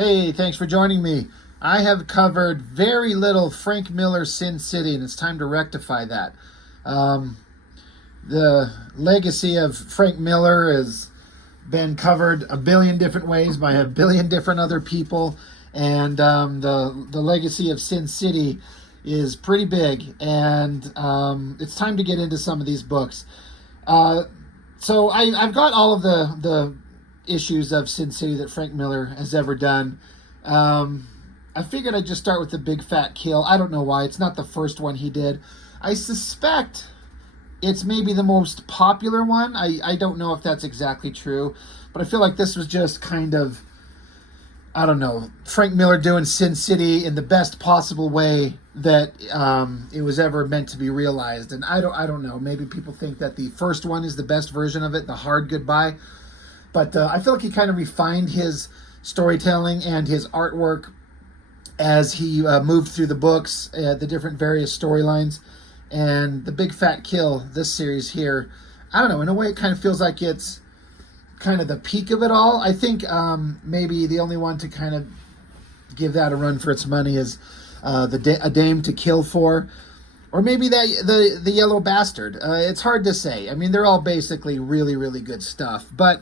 Hey, thanks for joining me. I have covered very little Frank Miller's Sin City, and it's time to rectify that. Um, the legacy of Frank Miller has been covered a billion different ways by a billion different other people, and the legacy of Sin City is pretty big, and it's time to get into some of these books. Uh, I've got all of the issues of Sin City that Frank Miller has ever done. I figured I'd just start with the Big Fat Kill. I don't know why. It's not the first one he did. I suspect it's maybe the most popular one. I don't know if that's exactly true, but I feel like this was just kind of, I don't know, Frank Miller doing Sin City in the best possible way that it was ever meant to be realized. And I don't know. Maybe people think that the first one is the best version of it, The Hard Goodbye. But I feel like he kind of refined his storytelling and his artwork as he moved through the books, the different various storylines. And the Big Fat Kill, this series here, I don't know, in a way it kind of feels like it's kind of the peak of it all. I think maybe the only one to kind of give that a run for its money is A Dame to Kill For. Or maybe the Yellow Bastard. It's hard to say. I mean, they're all basically really, really good stuff. But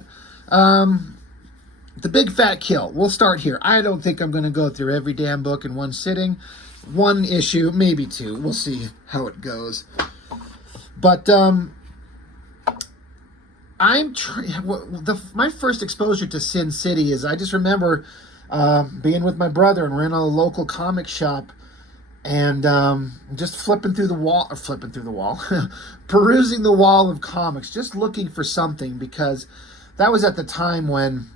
the Big Fat Kill, we'll start here. I don't think I'm going to go through every damn book in one sitting. One issue, maybe two. We'll see how it goes. But my first exposure to Sin City is I just remember being with my brother, and we're in a local comic shop, and just flipping through the wall, perusing the wall of comics, just looking for something, because that was at the time when,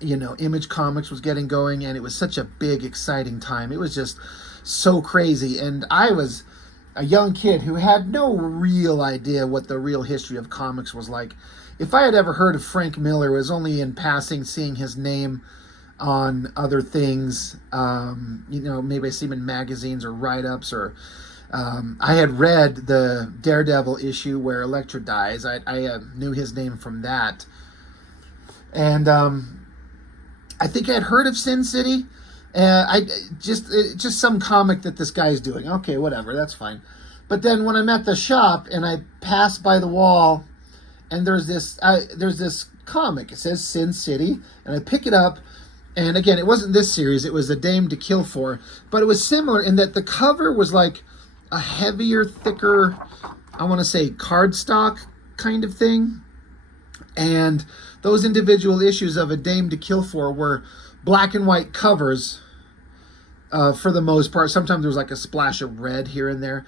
you know, Image Comics was getting going, and it was such a big, exciting time. It was just so crazy, and I was a young kid who had no real idea what the real history of comics was like. If I had ever heard of Frank Miller, it was only in passing, seeing his name on other things. You know, maybe I see him in magazines or write-ups, or I had read the Daredevil issue where Elektra dies. I knew his name from that. And I think I had heard of Sin City. Just some comic that this guy's doing. Okay, whatever, that's fine. But then when I'm at the shop and I pass by the wall, and there's this comic. It says Sin City, and I pick it up. And again, it wasn't this series. It was A Dame to Kill For. But it was similar in that the cover was like a heavier, thicker, I want to say cardstock kind of thing. And those individual issues of A Dame to Kill For were black and white covers for the most part. Sometimes there was like a splash of red here and there.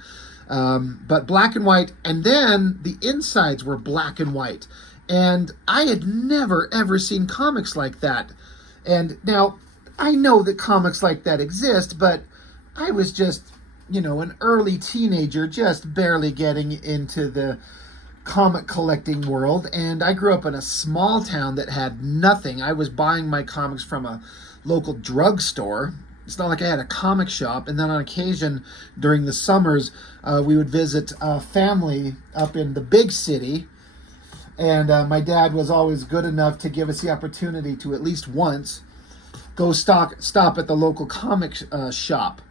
But black and white. And then the insides were black and white. And I had never, ever seen comics like that. And now, I know that comics like that exist, but I was just, you know, an early teenager, just barely getting into the comic collecting world. And I grew up in a small town that had nothing. I was buying my comics from a local drugstore. It's not like I had a comic shop. And then on occasion, during the summers, we would visit a family up in the big city. And my dad was always good enough to give us the opportunity to at least once go stop at the local comic shop.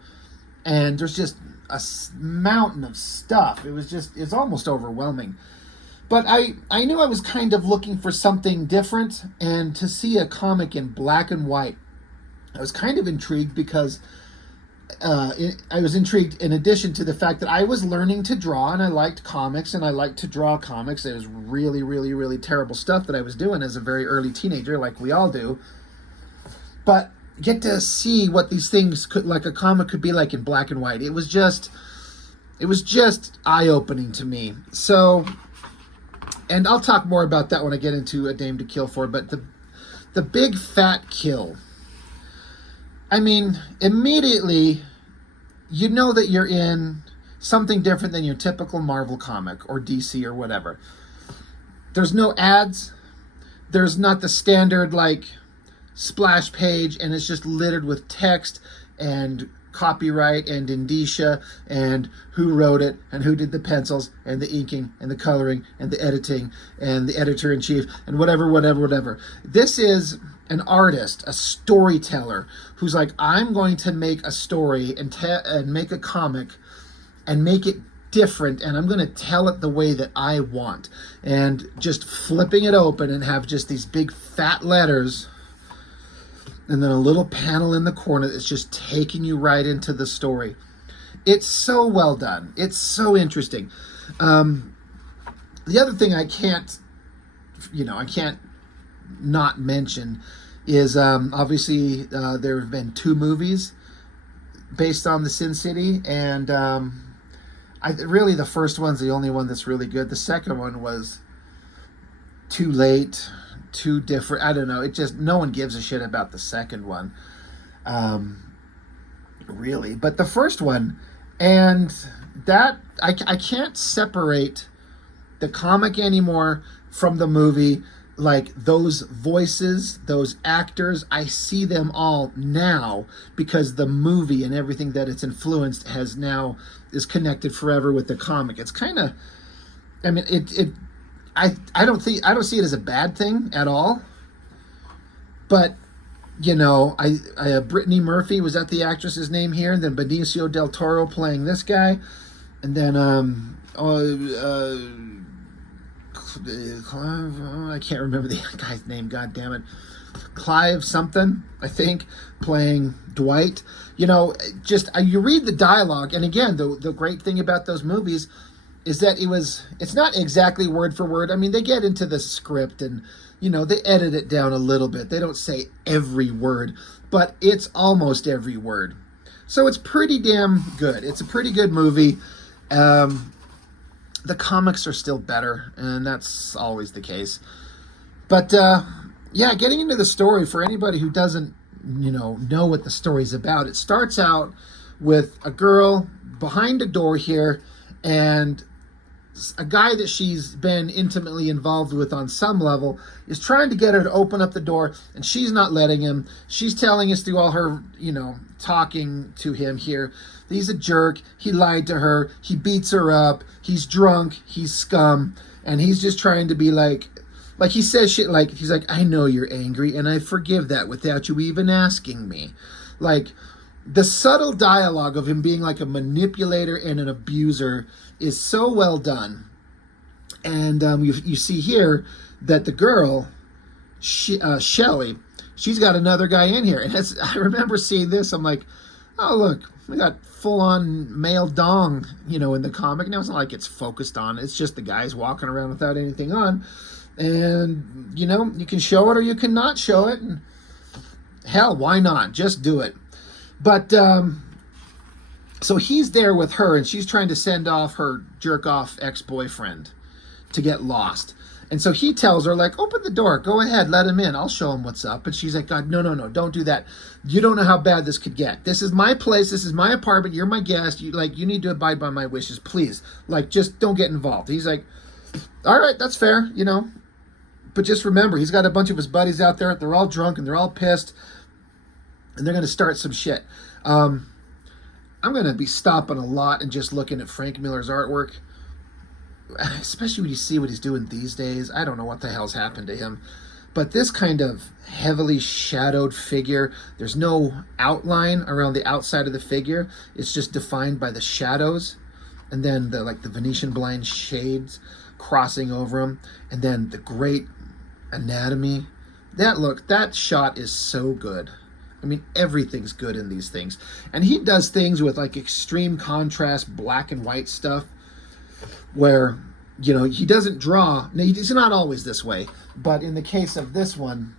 And there's just a mountain of stuff. It's almost overwhelming. But I knew I was kind of looking for something different. And to see a comic in black and white, I was kind of intrigued, because I was intrigued in addition to the fact that I was learning to draw, and I liked comics, and I liked to draw comics. It was really, really, really terrible stuff that I was doing as a very early teenager, like we all do. But get to see what these things could, like a comic could be like in black and white. It was just eye-opening to me. So, and I'll talk more about that when I get into A Dame to Kill For, but the Big Fat Kill. I mean, immediately, you know that you're in something different than your typical Marvel comic or DC or whatever. There's no ads. There's not the standard, like, splash page, and it's just littered with text and copyright and indicia and who wrote it and who did the pencils and the inking and the coloring and the editing and the editor-in-chief and whatever. This is an artist, a storyteller who's like, I'm going to make a story and make a comic and make it different, and I'm going to tell it the way that I want. And just flipping it open and have just these big fat letters and then a little panel in the corner that's just taking you right into the story. It's so well done. It's so interesting. The other thing I can't not mention is obviously there have been 2 movies based on the Sin City, and really the first one's the only one that's really good. The second one was too late, too different. I don't know. It just, no one gives a shit about the second one, really. But the first one, and that I can't separate the comic anymore from the movie. Like those voices, those actors, I see them all now because the movie and everything that it's influenced is connected forever with the comic. It's kind of, I mean, I don't see it as a bad thing at all. But Brittany Murphy, was that the actress's name here? And then Benicio del Toro playing this guy, and then I can't remember the guy's name. God damn it, Clive something, I think, playing Dwight. You read the dialogue, and again, the great thing about those movies is that it's not exactly word for word. I mean, they get into the script and they edit it down a little bit. They don't say every word, but it's almost every word. So it's pretty damn good. It's a pretty good movie. The comics are still better, and that's always the case. But getting into the story, for anybody who doesn't know what the story's about, it starts out with a girl behind a door here, and a guy that she's been intimately involved with on some level is trying to get her to open up the door, and she's not letting him. She's telling us through all her, talking to him here, he's a jerk, he lied to her, he beats her up, he's drunk, he's scum, and he's just trying to be like he says shit like, he's like, I know you're angry, and I forgive that without you even asking me. Like, the subtle dialogue of him being like a manipulator and an abuser is so well done. And you see here that the girl, Shelly, she's got another guy in here. And I remember seeing this, I'm like, oh, look, we got full-on male dong, in the comic. Now it's not like it's focused on. It's just the guys walking around without anything on. And, you can show it or you can not show it. And hell, why not? Just do it. But, so he's there with her, and she's trying to send off her jerk-off ex-boyfriend to get lost. And so he tells her, like, open the door, go ahead, let him in, I'll show him what's up. And she's like, God, no, don't do that. You don't know how bad this could get. This is my place, this is my apartment, you're my guest, you need to abide by my wishes, please. Like, just don't get involved. He's like, all right, that's fair, But just remember, he's got a bunch of his buddies out there, they're all drunk, and they're all pissed, and they're going to start some shit. I'm going to be stopping a lot and just looking at Frank Miller's artwork, especially when you see what he's doing these days. I don't know what the hell's happened to him. But this kind of heavily shadowed figure, there's no outline around the outside of the figure. It's just defined by the shadows. And then the Venetian blind shades crossing over him. And then the great anatomy. That shot is so good. I mean, everything's good in these things. And he does things with extreme contrast, black and white stuff, where, he doesn't draw. Now, he's not always this way, but in the case of this one,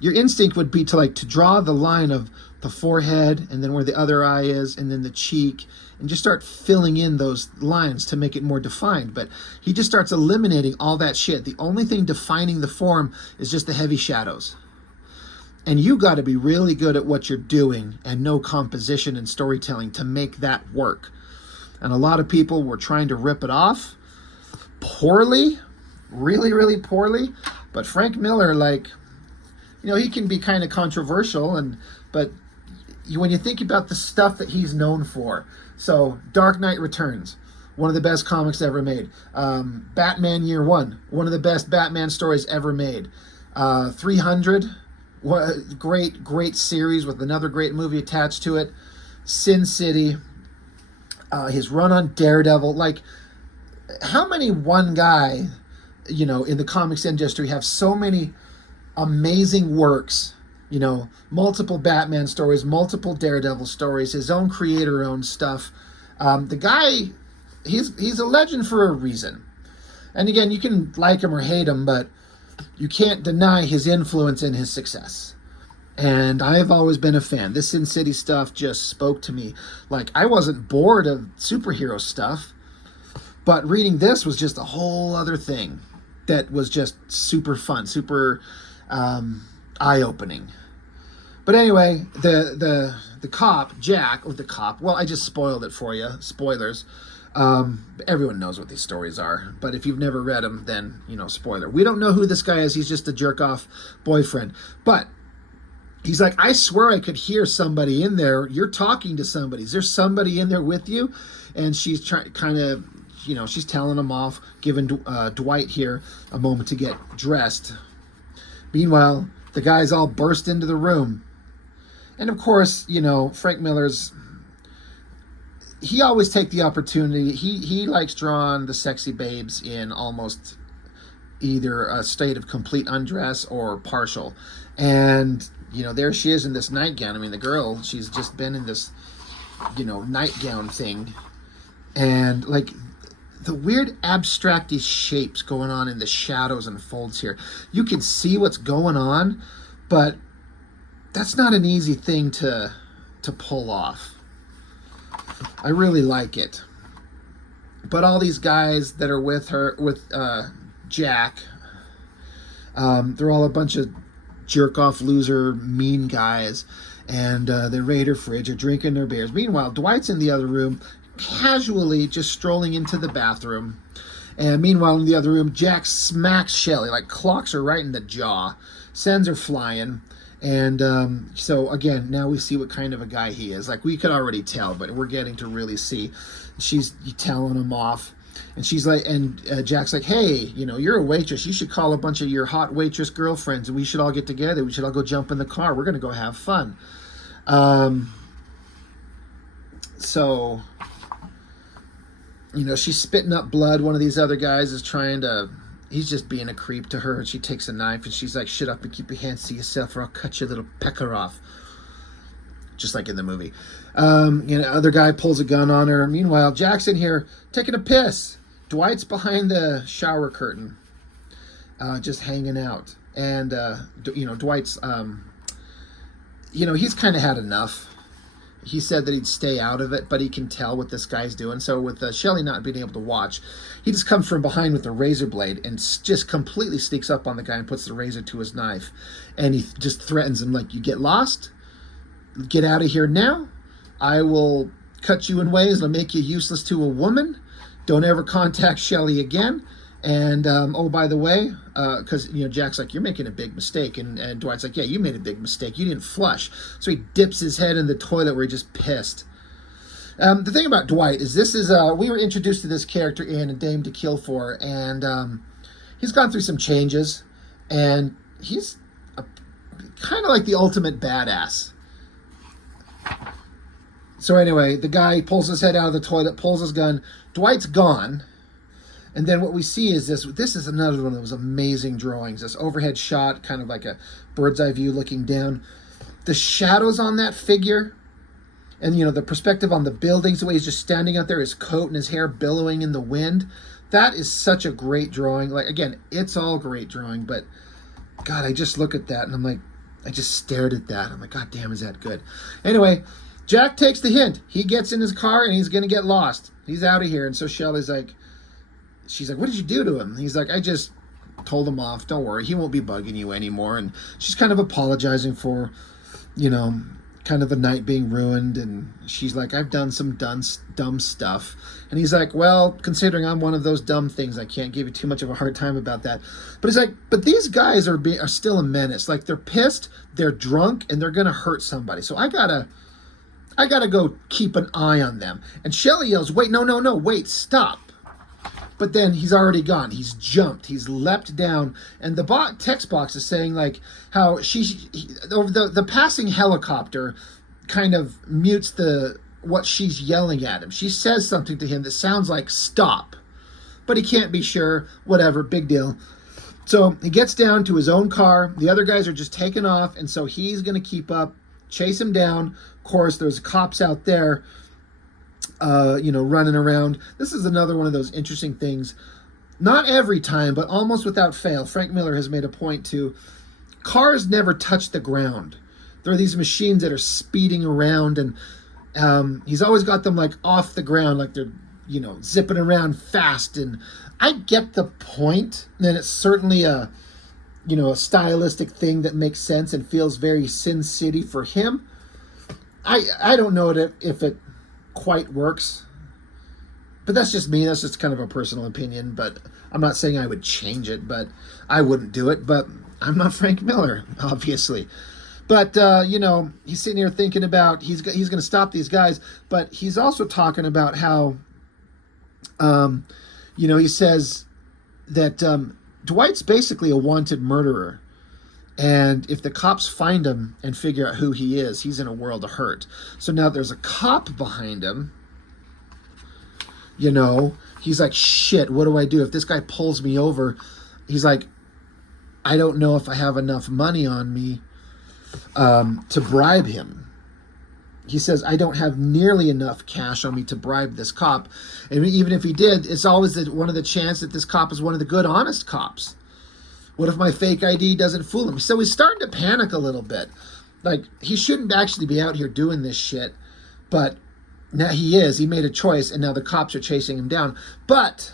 your instinct would be to draw the line of the forehead and then where the other eye is and then the cheek and just start filling in those lines to make it more defined. But he just starts eliminating all that shit. The only thing defining the form is just the heavy shadows. And you got to be really good at what you're doing and know composition and storytelling to make that work. And a lot of people were trying to rip it off poorly, really, really poorly. But Frank Miller, he can be kind of controversial, but when you think about the stuff that he's known for, so Dark Knight Returns, one of the best comics ever made. Batman Year One of the best Batman stories ever made. 300, what great series with another great movie attached to it. Sin City, his run on Daredevil. Like, how many one guy, in the comics industry have so many amazing works, multiple Batman stories, multiple Daredevil stories, his own creator-owned stuff. The guy, he's a legend for a reason. And again, you can like him or hate him, but you can't deny his influence and his success. And I've always been a fan. This Sin City stuff just spoke to me. Like, I wasn't bored of superhero stuff, but reading this was just a whole other thing that was just super fun, super eye-opening. But anyway, the cop, Jack, or the cop, well, I just spoiled it for you. Spoilers. Everyone knows what these stories are, but if you've never read them, then, spoiler. We don't know who this guy is. He's just a jerk-off boyfriend. But he's like, I swear I could hear somebody in there. You're talking to somebody. Is there somebody in there with you? And she's trying, kind of, she's telling him off, giving Dwight here a moment to get dressed. Meanwhile, the guys all burst into the room. And of course, Frank Miller's, he always take the opportunity. He likes drawing the sexy babes in almost either a state of complete undress or partial. And, there she is in this nightgown. I mean, the girl, she's just been in this, nightgown thing. And, like, the weird abstracty shapes going on in the shadows and folds here. You can see what's going on, but that's not an easy thing to pull off. I really like it. But all these guys that are with her, with Jack, they're all a bunch of jerk-off, loser, mean guys. And they raid her fridge, are drinking their beers. Meanwhile, Dwight's in the other room, casually just strolling into the bathroom. And meanwhile, in the other room, Jack smacks Shelly, like clocks her right in the jaw, sends her flying. And so, again, now we see what kind of a guy he is. Like, we could already tell, but we're getting to really see. She's telling him off. And she's like, and Jack's like, hey, you're a waitress. You should call a bunch of your hot waitress girlfriends, and we should all get together. We should all go jump in the car. We're going to go have fun. So, she's spitting up blood. One of these other guys is trying to... He's just being a creep to her, and she takes a knife, and she's like, shut up and keep your hands to yourself, or I'll cut your little pecker off. Just like in the movie. Other guy pulls a gun on her. Meanwhile, Jack's in here taking a piss. Dwight's behind the shower curtain, just hanging out. And, Dwight's, he's kind of had enough. He said that he'd stay out of it, but he can tell what this guy's doing. So with Shelly not being able to watch, he just comes from behind with a razor blade and just completely sneaks up on the guy and puts the razor to his knife. And he just threatens him, like, you get lost? Get out of here now. I will cut you in ways that'll make you useless to a woman. Don't ever contact Shelly again. And, oh, by the way, because, Jack's like, you're making a big mistake. And Dwight's like, yeah, you made a big mistake. You didn't flush. So he dips his head in the toilet where he just pissed. The thing about Dwight is we were introduced to this character in A Dame to Kill For, and he's gone through some changes, and he's kind of like the ultimate badass. So anyway, the guy pulls his head out of the toilet, pulls his gun. Dwight's gone. And then what we see is this is another one of those amazing drawings. This overhead shot, kind of like a bird's eye view looking down. The shadows on that figure, and, the perspective on the buildings, the way he's just standing out there, his coat and his hair billowing in the wind. That is such a great drawing. Like, again, it's all great drawing, but, God, I just look at that, and I'm like, I just stared at that. I'm like, God damn, is that good? Anyway, Jack takes the hint. He gets in his car, and he's going to get lost. He's out of here. And so Shelly's like, she's like, what did you do to him? And he's like, I just told him off. Don't worry. He won't be bugging you anymore. And she's kind of apologizing for, kind of the night being ruined. And she's like, I've done some dumb stuff. And he's like, well, considering I'm one of those dumb things, I can't give you too much of a hard time about that. But he's like, but these guys are still a menace. Like, they're pissed, they're drunk, and they're going to hurt somebody. So I gotta go keep an eye on them. And Shelly yells, wait, no, wait, stop. But then he's already gone. He's jumped. He's leapt down. And the text box is saying like how the passing helicopter kind of mutes what she's yelling at him. She says something to him that sounds like stop. But he can't be sure. Whatever, big deal. So he gets down to his own car. The other guys are just taking off. And so he's going to keep up, chase him down. Of course, there's cops out there running around. This is another one of those interesting things. Not every time, but almost without fail, Frank Miller has made a point to cars never touch the ground. There are these machines that are speeding around, and he's always got them like off the ground, like they're zipping around fast. And I get the point, and it's certainly a stylistic thing that makes sense and feels very Sin City for him. I don't know if it quite works, but that's just me. That's just kind of a personal opinion, but I'm not saying I would change it, but I wouldn't do it. But I'm not Frank Miller, obviously. But he's sitting here thinking about he's going to stop these guys, but he's also talking about how he says that Dwight's basically a wanted murderer. And if the cops find him and figure out who he is, he's in a world of hurt. So now there's a cop behind him. He's like, shit, what do I do? If this guy pulls me over, he's like, I don't know if I have enough money on me to bribe him. He says, I don't have nearly enough cash on me to bribe this cop. And even if he did, it's always one of the chance that this cop is one of the good, honest cops. What if my fake ID doesn't fool him? So he's starting to panic a little bit. Like, he shouldn't actually be out here doing this shit. But now he is. He made a choice, and now the cops are chasing him down. But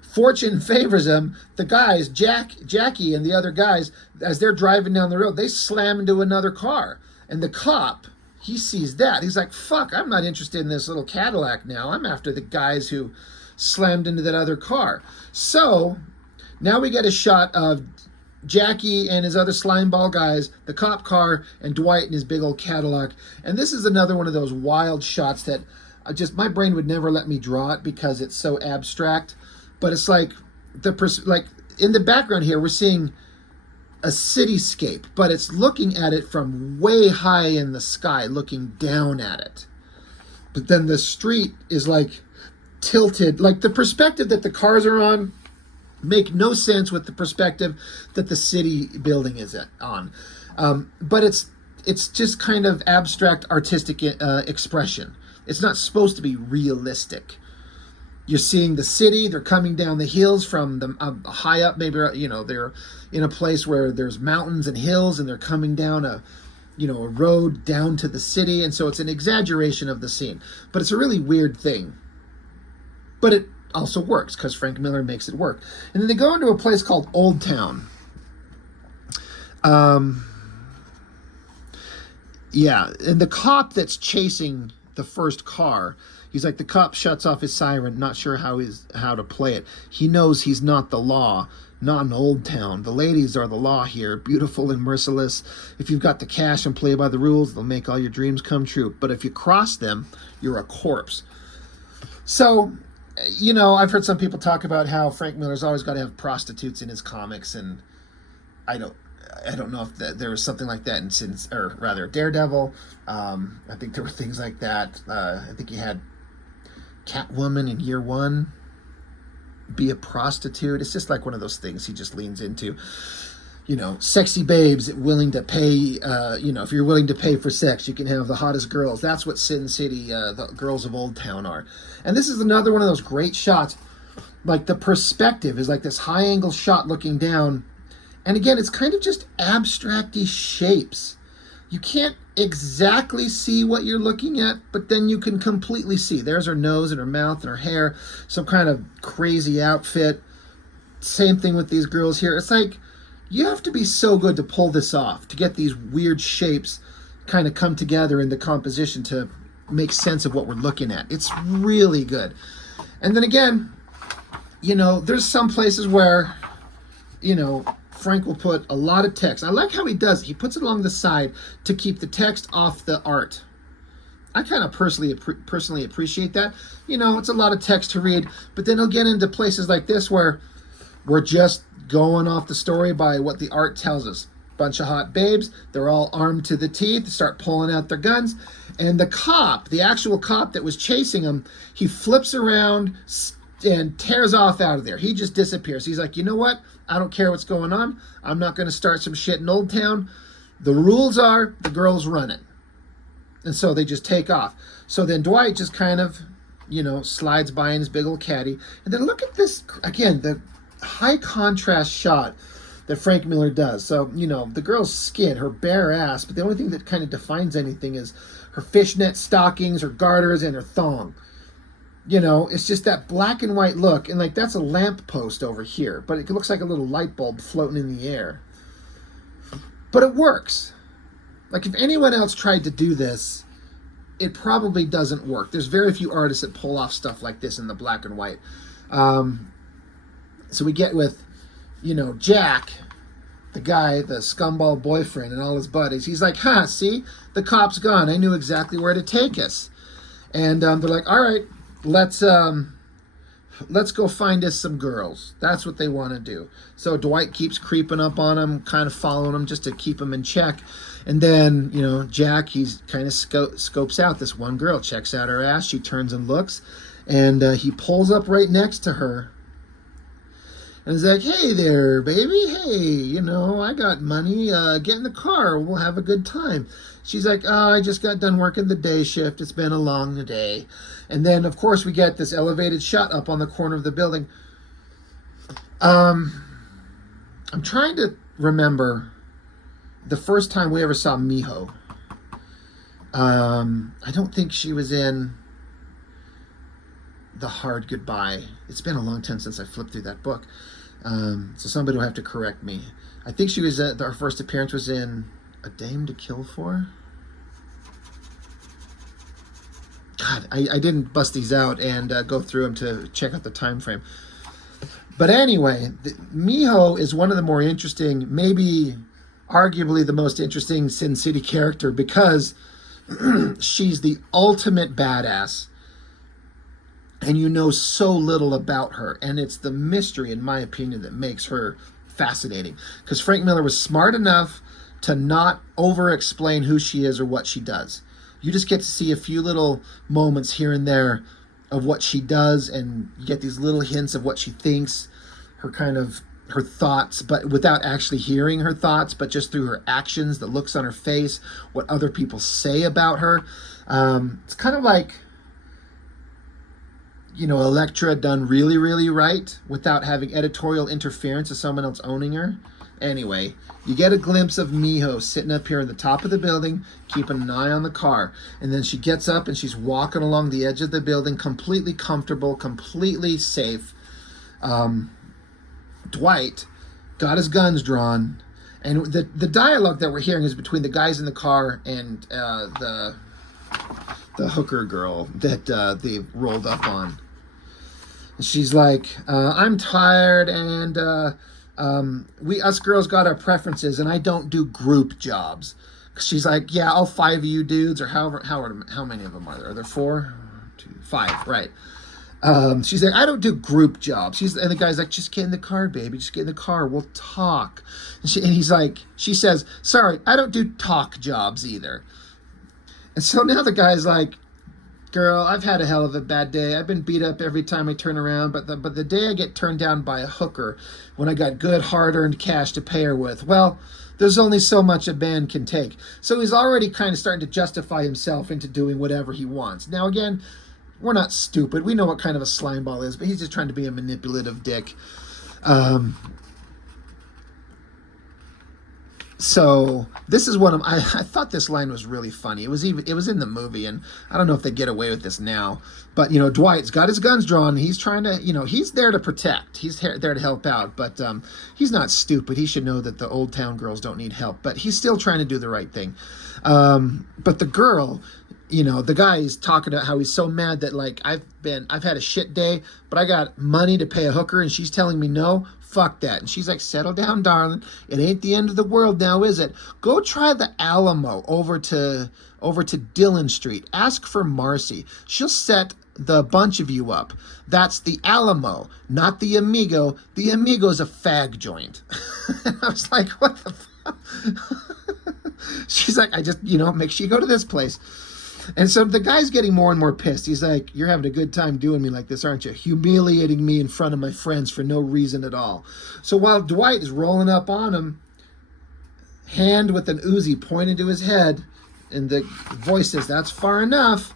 fortune favors him. The guys, Jackie and the other guys, as they're driving down the road, they slam into another car. And the cop, he sees that. He's like, fuck, I'm not interested in this little Cadillac now. I'm after the guys who slammed into that other car. So now we get a shot of Jackie and his other slimeball guys, the cop car, and Dwight in his big old Cadillac. And this is another one of those wild shots that my brain would never let me draw it because it's so abstract. But it's like in the background here, we're seeing a cityscape, but it's looking at it from way high in the sky, looking down at it. But then the street is like tilted, like the perspective that the cars are on make no sense with the perspective that the city building is on. But it's just kind of abstract artistic expression. It's not supposed to be realistic. You're seeing the city. They're coming down the hills from the high up. Maybe they're in a place where there's mountains and hills, and they're coming down a road down to the city. And so it's an exaggeration of the scene. But it's a really weird thing. But it also works because Frank Miller makes it work. And then they go into a place called Old Town. Yeah, and the cop that's chasing the first car, he's like, the cop shuts off his siren, not sure how to play it. He knows he's not the law, not in Old Town. The ladies are the law here, beautiful and merciless. If you've got the cash and play by the rules, they'll make all your dreams come true. But if you cross them, you're a corpse. So, I've heard some people talk about how Frank Miller's always got to have prostitutes in his comics, and I don't know if there was something like that in Daredevil. I think there were things like that. I think he had Catwoman in Year One be a prostitute. It's just like one of those things he just leans into. Sexy babes willing to pay, if you're willing to pay for sex, you can have the hottest girls. That's what Sin City, the girls of Old Town are. And this is another one of those great shots. Like, the perspective is like this high angle shot looking down. And again, it's kind of just abstract-y shapes. You can't exactly see what you're looking at, but then you can completely see. There's her nose and her mouth and her hair, some kind of crazy outfit. Same thing with these girls here. It's like, you have to be so good to pull this off, to get these weird shapes kind of come together in the composition to make sense of what we're looking at. It's really good. And then again, there's some places where, Frank will put a lot of text. I like how he does it. He puts it along the side to keep the text off the art. I kind of personally appreciate that. You know, it's a lot of text to read, but then he'll get into places like this where we're just going off the story by what the art tells us. Bunch of hot babes, they're all armed to the teeth, start pulling out their guns, and the cop, the actual cop that was chasing them, he flips around and tears off out of there. He just disappears. He's like, you know what? I don't care what's going on. I'm not going to start some shit in Old Town. The rules are the girls run it. And so they just take off. So then Dwight just kind of, you know, slides by in his big old caddy. And then look at this, again, the high contrast shot that Frank Miller does. So, you know, the girl's skin, her bare ass, but the only thing that kind of defines anything is her fishnet stockings, her garters, and her thong. You know, it's just that black and white look. And like, that's a lamp post over here, but it looks like a little light bulb floating in the air. But it works. Like, if anyone else tried to do this, it probably doesn't work. There's very few artists that pull off stuff like this in the black and white. So we get with, you know, Jack, the guy, the scumball boyfriend, and all his buddies. He's like, huh, see? The cop's gone. I knew exactly where to take us. And they're like, all right, let's go find us some girls. That's what they want to do. So Dwight keeps creeping up on him, kind of following him just to keep him in check. And then, you know, Jack, he's kind of scopes out this one girl, checks out her ass. She turns and looks, and he pulls up right next to her. And he's like, hey there, baby. Hey, you know, I got money. Get in the car. We'll have a good time. She's like, oh, I just got done working the day shift. It's been a long day. And then, of course, we get this elevated shot up on the corner of the building. I'm trying to remember the first time we ever saw Miho. I don't think she was in The Hard Goodbye. It's been a long time since I flipped through that book. So somebody will have to correct me. I think she was our first appearance was in A Dame to Kill For. God, I didn't bust these out and go through them to check out the time frame. But anyway, Miho is one of the more interesting, maybe arguably the most interesting Sin City character, because she's the ultimate badass. And you know so little about her. And it's the mystery, in my opinion, that makes her fascinating. Because Frank Miller was smart enough to not over-explain who she is or what she does. You just get to see a few little moments here and there of what she does, and you get these little hints of what she thinks, her thoughts, but without actually hearing her thoughts, but just through her actions, the looks on her face, what other people say about her. It's kind of like, you know, Elektra done really, really right without having editorial interference of someone else owning her. Anyway, you get a glimpse of Miho sitting up here at the top of the building, keeping an eye on the car. And then she gets up and she's walking along the edge of the building, completely comfortable, completely safe. Dwight got his guns drawn. And the dialogue that we're hearing is between the guys in the car and the hooker girl that they rolled up on. And she's like, I'm tired, and us girls got our preferences, and I don't do group jobs. She's like, yeah, all 5 of you dudes, or how many of them are there? Are there 4? 2, 5, right. She's like, I don't do group jobs. And the guy's like, just get in the car, baby. Just get in the car. We'll talk. And he's like, she says, sorry, I don't do talk jobs either. And so now the guy's like, girl, I've had a hell of a bad day. I've been beat up every time I turn around, but the day I get turned down by a hooker when I got good hard-earned cash to pay her with, well, there's only so much a man can take. So he's already kind of starting to justify himself into doing whatever he wants. Now, again, we're not stupid. We know what kind of a slimeball is, but he's just trying to be a manipulative dick. So this is one of I thought this line was really funny. It was in the movie, and I don't know if they get away with this now. But you know, Dwight's got his guns drawn. He's trying to, you know, he's there to protect. He's there to help out. But he's not stupid. He should know that the Old Town girls don't need help. But he's still trying to do the right thing. But the girl, you know, the guy is talking about how he's so mad that, like, I've had a shit day, but I got money to pay a hooker, and she's telling me no. fuck that. And she's like, settle down, darling. It ain't the end of the world now, is it? Go try the Alamo over to Dillon Street. Ask for Marcy. She'll set the bunch of you up. That's the Alamo, not the Amigo. The Amigo's a fag joint. And I was like, what the fuck? She's like, I just, make sure you go to this place. And so the guy's getting more and more pissed. He's like, you're having a good time doing me like this, aren't you? Humiliating me in front of my friends for no reason at all. So while Dwight is rolling up on him, hand with an Uzi pointed to his head, and the voice says, that's far enough.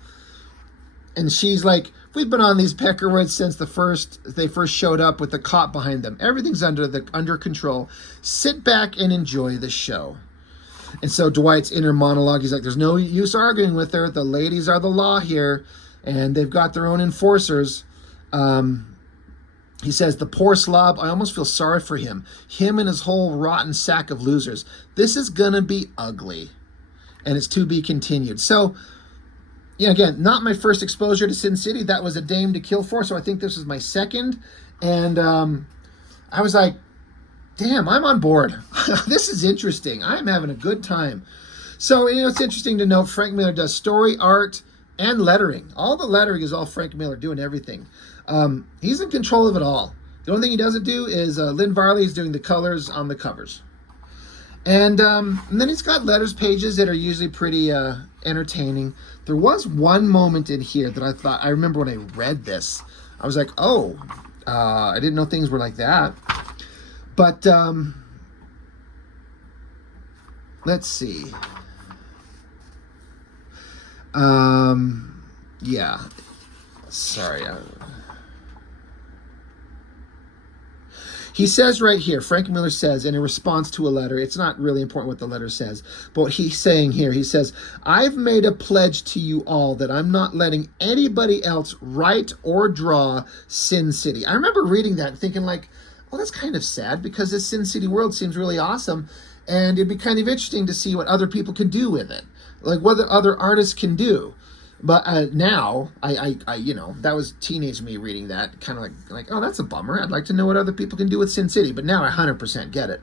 And she's like, we've been on these Peckerwoods since they first showed up with the cop behind them. Everything's under control. Sit back and enjoy the show. And so Dwight's inner monologue, he's like, there's no use arguing with her. The ladies are the law here, and they've got their own enforcers. He says, the poor slob, I almost feel sorry for him. Him and his whole rotten sack of losers. This is going to be ugly, and it's to be continued. So, again, not my first exposure to Sin City. That was A Dame to Kill For, so I think this is my second. And I was like, damn, I'm on board. This is interesting. I'm having a good time. So, it's interesting to note Frank Miller does story, art, and lettering. All the lettering is all Frank Miller doing everything. He's in control of it all. The only thing he doesn't do is Lynn Varley is doing the colors on the covers. And then he's got letters pages that are usually pretty entertaining. There was one moment in here that I remember when I read this, I was like, oh, I didn't know things were like that. But let's see. Yeah. Sorry. He says right here, Frank Miller says, in a response to a letter, it's not really important what the letter says, but what he's saying here, he says, I've made a pledge to you all that I'm not letting anybody else write or draw Sin City. I remember reading that and thinking like, well, that's kind of sad because this Sin City world seems really awesome, and it'd be kind of interesting to see what other people can do with it, like what other artists can do. But now, I that was teenage me reading that, kind of like, oh, that's a bummer. I'd like to know what other people can do with Sin City. But now I 100% get it.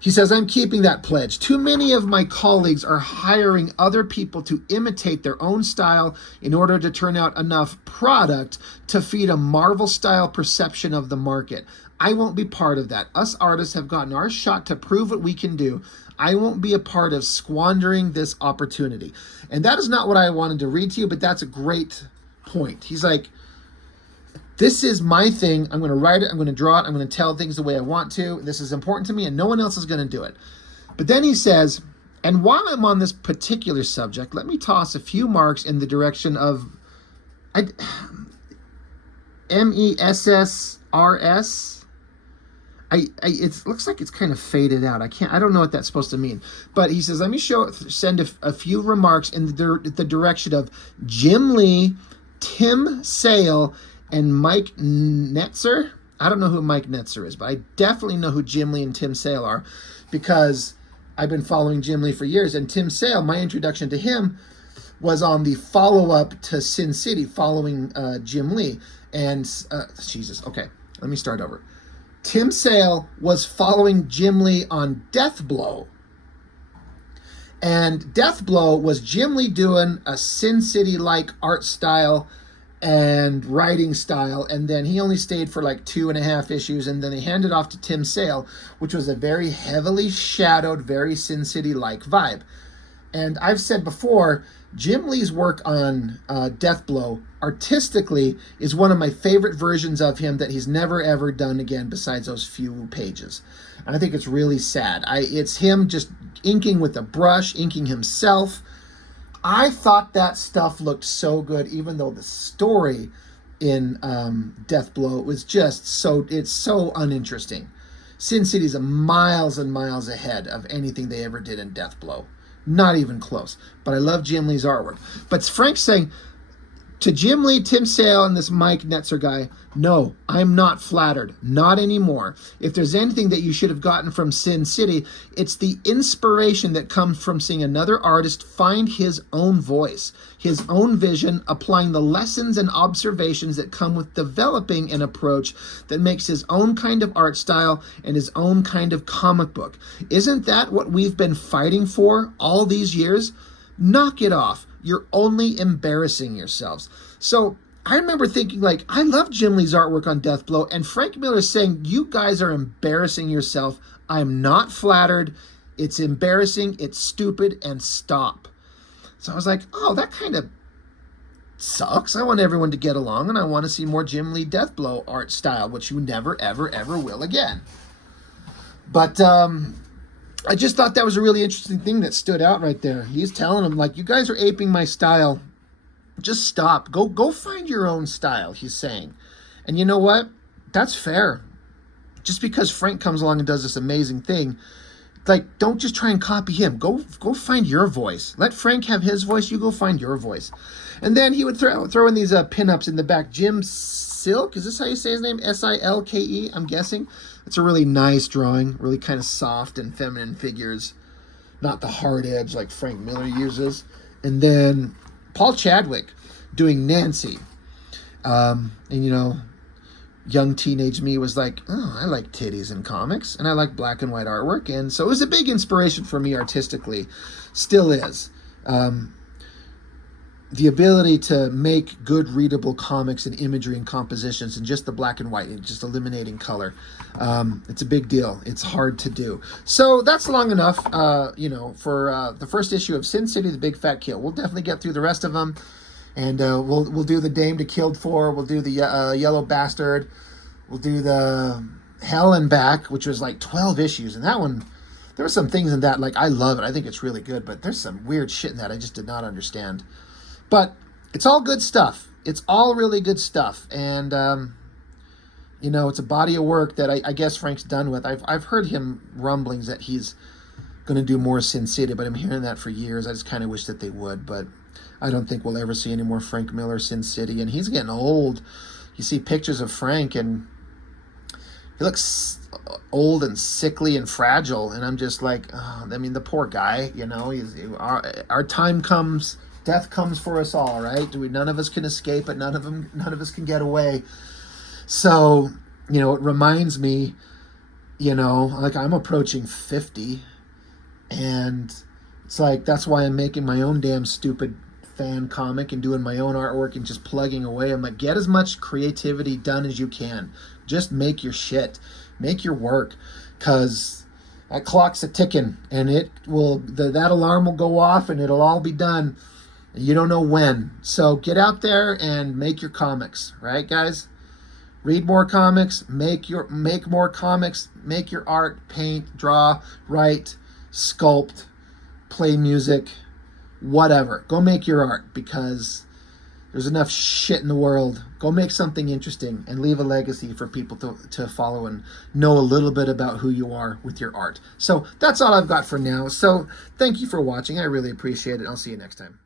He says, I'm keeping that pledge. Too many of my colleagues are hiring other people to imitate their own style in order to turn out enough product to feed a Marvel-style perception of the market. I won't be part of that. Us artists have gotten our shot to prove what we can do. I won't be a part of squandering this opportunity. And that is not what I wanted to read to you, but that's a great point. He's like, this is my thing. I'm going to write it. I'm going to draw it. I'm going to tell things the way I want to. This is important to me, and no one else is going to do it. But then he says, and while I'm on this particular subject, let me toss a few marks in the direction of MESSRS. It looks like it's kind of faded out. I don't know what that's supposed to mean. But he says, let me send a few remarks in the direction of Jim Lee, Tim Sale, and Mike Netzer. I don't know who Mike Netzer is, but I definitely know who Jim Lee and Tim Sale are because I've been following Jim Lee for years. And Tim Sale, my introduction to him was on the follow-up to Sin City following Jim Lee. And, Jesus, okay, let me start over. Tim Sale was following Jim Lee on Death Blow. And Death Blow was Jim Lee doing a Sin City-like art style and writing style, and then he only stayed for like 2.5 issues, and then they handed off to Tim Sale, which was a very heavily shadowed, very Sin City-like vibe. And I've said before, Jim Lee's work on Death Blow artistically is one of my favorite versions of him that he's never ever done again besides those few pages. And I think it's really sad. It's him just inking with a brush, inking himself. I thought that stuff looked so good, even though the story in Death Blow was just it's so uninteresting. Sin City's miles and miles ahead of anything they ever did in Death Blow. Not even close. But I love Jim Lee's artwork. But Frank's saying, To Jim Lee, Tim Sale, and this Mike Netzer guy, no, I'm not flattered. Not anymore. If there's anything that you should have gotten from Sin City, it's the inspiration that comes from seeing another artist find his own voice, his own vision, applying the lessons and observations that come with developing an approach that makes his own kind of art style and his own kind of comic book. Isn't that what we've been fighting for all these years? Knock it off. You're only embarrassing yourselves. So I remember thinking, like, I love Jim Lee's artwork on Deathblow, and Frank Miller saying, you guys are embarrassing yourself. I'm not flattered. It's embarrassing. It's stupid, and stop. So I was like, oh, that kind of sucks. I want everyone to get along, and I want to see more Jim Lee Deathblow art style, which you never, ever, ever will again. But I just thought that was a really interesting thing that stood out right there. He's telling them, like, you guys are aping my style. Just stop. Go find your own style, he's saying. And you know what? That's fair. Just because Frank comes along and does this amazing thing, like, don't just try and copy him. Go find your voice. Let Frank have his voice. You go find your voice. And then he would throw in these pinups in the back. Jim Silke, is this how you say his name? Silke, I'm guessing. It's a really nice drawing, really kind of soft and feminine figures, not the hard edge like Frank Miller uses. And then Paul Chadwick doing Nancy. And, you know, young teenage me was like, oh, I like titties in comics, and I like black and white artwork. And so it was a big inspiration for me artistically. Still is. The ability to make good readable comics and imagery and compositions in just the black and white, and just eliminating color. It's a big deal. It's hard to do. So that's long enough, you know, for the first issue of Sin City, The Big Fat Kill. We'll definitely get through the rest of them, and we'll do the Dame to Killed For. We'll do the Yellow Bastard. We'll do the Hell and Back, which was like 12 issues, and that one, there were some things in that, like, I love it. I think it's really good, but there's some weird shit in that I just did not understand. But it's all good stuff. It's all really good stuff. And, you know, it's a body of work that I guess Frank's done with. I've heard him rumblings that he's going to do more Sin City, but I'm hearing that for years. I just kind of wish that they would. But I don't think we'll ever see any more Frank Miller Sin City. And he's getting old. You see pictures of Frank, and he looks old and sickly and fragile. And I'm just like, oh, I mean, the poor guy, you know, our time comes. Death comes for us all, right? None of us can escape it. None of us can get away. So, you know, it reminds me, you know, like, I'm approaching 50, and it's like, that's why I'm making my own damn stupid fan comic and doing my own artwork and just plugging away. I'm like, get as much creativity done as you can. Just make your shit. Make your work, because that clock's a ticking, and it will, that alarm will go off, and it'll all be done. You don't know when. So get out there and make your comics, right, guys? Read more comics, make more comics, make your art, paint, draw, write, sculpt, play music, whatever. Go make your art, because there's enough shit in the world. Go make something interesting and leave a legacy for people to follow and know a little bit about who you are with your art. So that's all I've got for now. So thank you for watching. I really appreciate it. I'll see you next time.